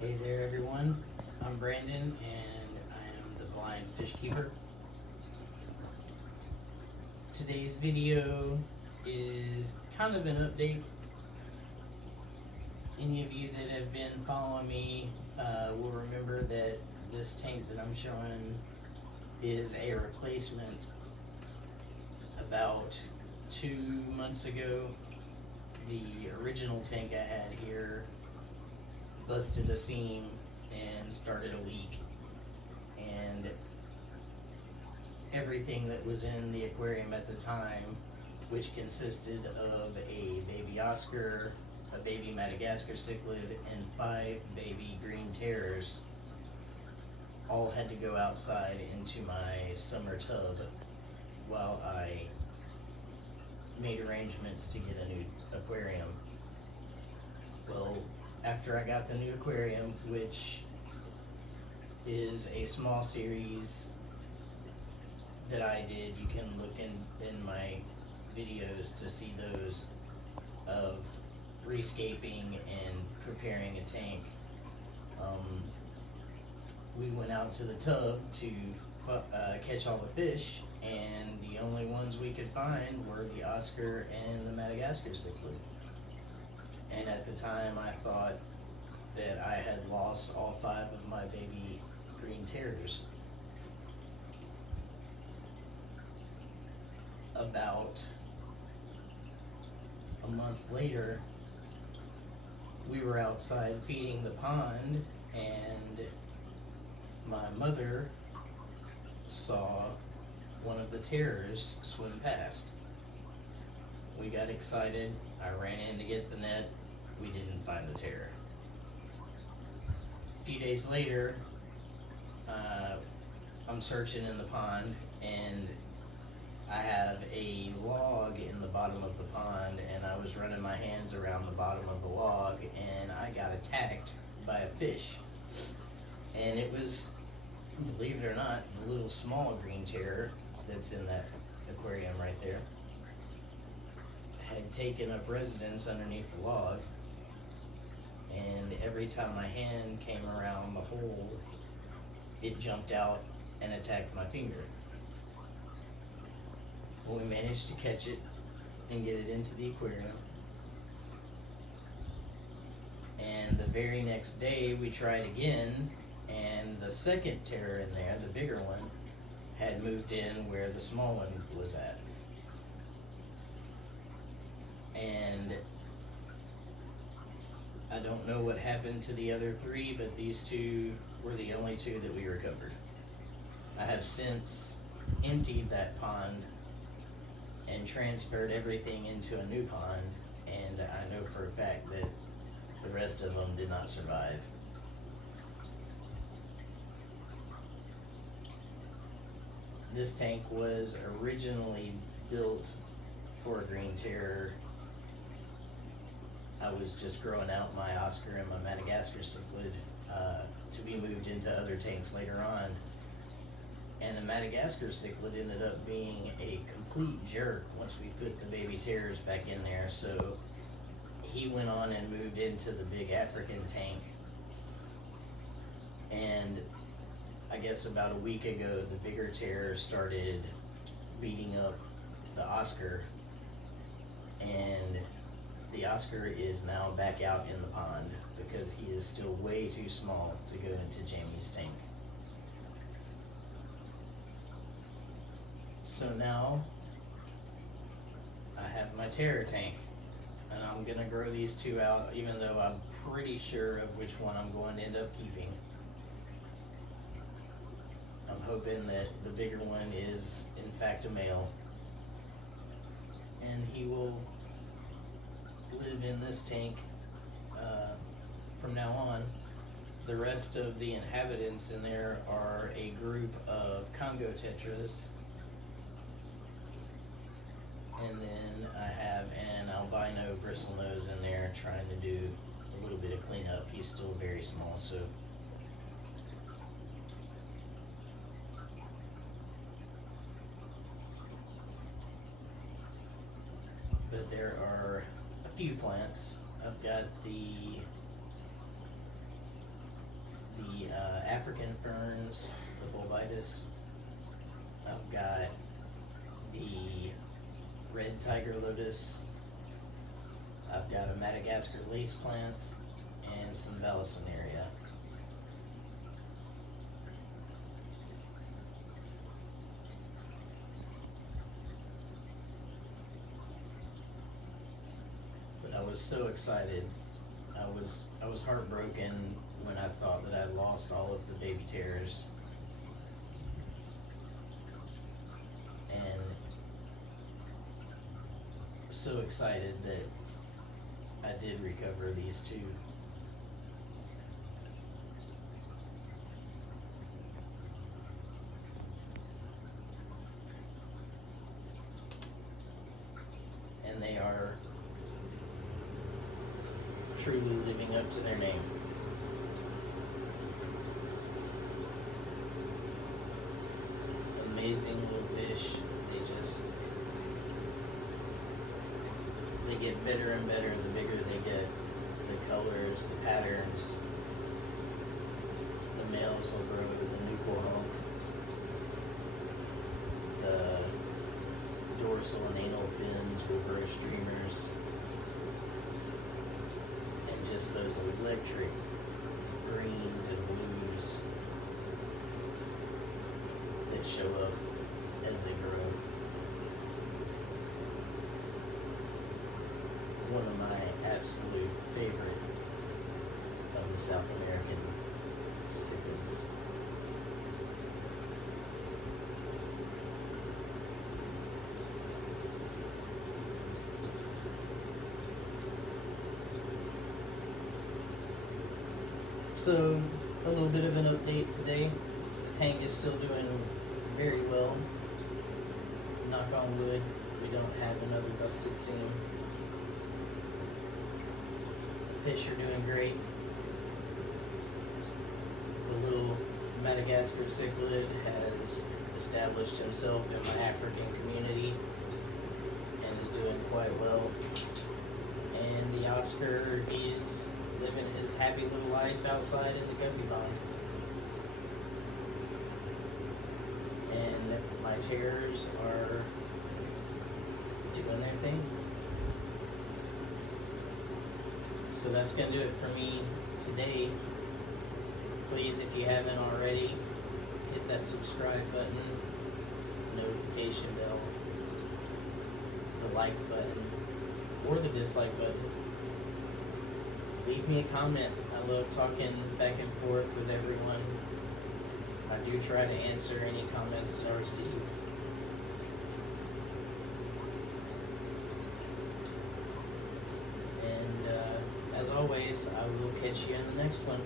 Hey there, everyone. I'm Brandon, and I am the blind fish keeper. Today's video is kind of an update. Any of you that have been following me will remember that this tank that I'm showing is a replacement. About 2 months ago, the original tank I had here busted a seam and started a leak, and everything that was in the aquarium at the time, which consisted of a baby Oscar, a baby Madagascar cichlid, and 5 baby green terrors, all had to go outside into my summer tub while I made arrangements to get a new aquarium. Well, after I got the new aquarium, which is a small series that I did, you can look in my videos to see those, of rescaping and preparing a tank. We went out to the tub to catch all the fish, and the only ones we could find were the Oscar and the Madagascar cichlid. And at the time I thought that I had lost all 5 of my baby green terrors. About a month later, we were outside feeding the pond, and my mother saw one of the terrors swim past. We got excited. I ran in to get the net. We didn't find the terror. A few days later, I'm searching in the pond, and I have a log in the bottom of the pond, and I was running my hands around the bottom of the log, and I got attacked by a fish. And it was, believe it or not, the little small green terror that's in that aquarium right there had taken up residence underneath the log, and every time my hand came around the hole, it jumped out and attacked my finger. Well, we managed to catch it and get it into the aquarium, and the very next day we tried again, and the second terror in there, the bigger one, had moved in where the small one was at. And I don't know what happened to the other 3, but these 2 were the only 2 that we recovered. I have since emptied that pond and transferred everything into a new pond, and I know for a fact that the rest of them did not survive. This tank was originally built for a green terror. I was just growing out my Oscar and my Madagascar cichlid to be moved into other tanks later on. And the Madagascar cichlid ended up being a complete jerk once we put the baby terrors back in there, so he went on and moved into the big African tank. And I guess about a week ago, the bigger terror started beating up the Oscar, and the Oscar is now back out in the pond because he is still way too small to go into Jamie's tank. So now I have my terror tank, and I'm gonna grow these 2 out, even though I'm pretty sure of which one I'm going to end up keeping. I'm hoping that the bigger one is in fact a male, and he will live in this tank from now on. The rest of the inhabitants in there are a group of Congo tetras, and then I have an albino bristlenose in there trying to do a little bit of cleanup. He's still very small, so but there are a few plants. I've got the African ferns, the Bovitis. I've got the red tiger lotus. I've got a Madagascar lace plant and some Vallisneria. But I was so excited. I was heartbroken when I thought that I'd lost all of the baby terrors. And so excited that I did recover these two. And they are truly living up to their name. Amazing little fish. They get better and better the bigger they get. The colors, the patterns. The males will grow to the nupal hump. The dorsal and anal fins will grow streamers. And just those electric greens and blues that show up as they grow. One of my absolute favorite of the South American cichlids. So, a little bit of an update today. The tank is still doing very well. Knock on wood, we don't have another busted seam. Fish are doing great. The little Madagascar cichlid has established himself in my African community and is doing quite well. And the Oscar, he's living his happy little life outside in the guppy pond. And my terrors are doing their thing. So that's going to do it for me today. Please, if you haven't already, hit that subscribe button, notification bell, the like button, or the dislike button. Leave me a comment. I love talking back and forth with everyone. I do try to answer any comments that I receive. As always, I will catch you in the next one.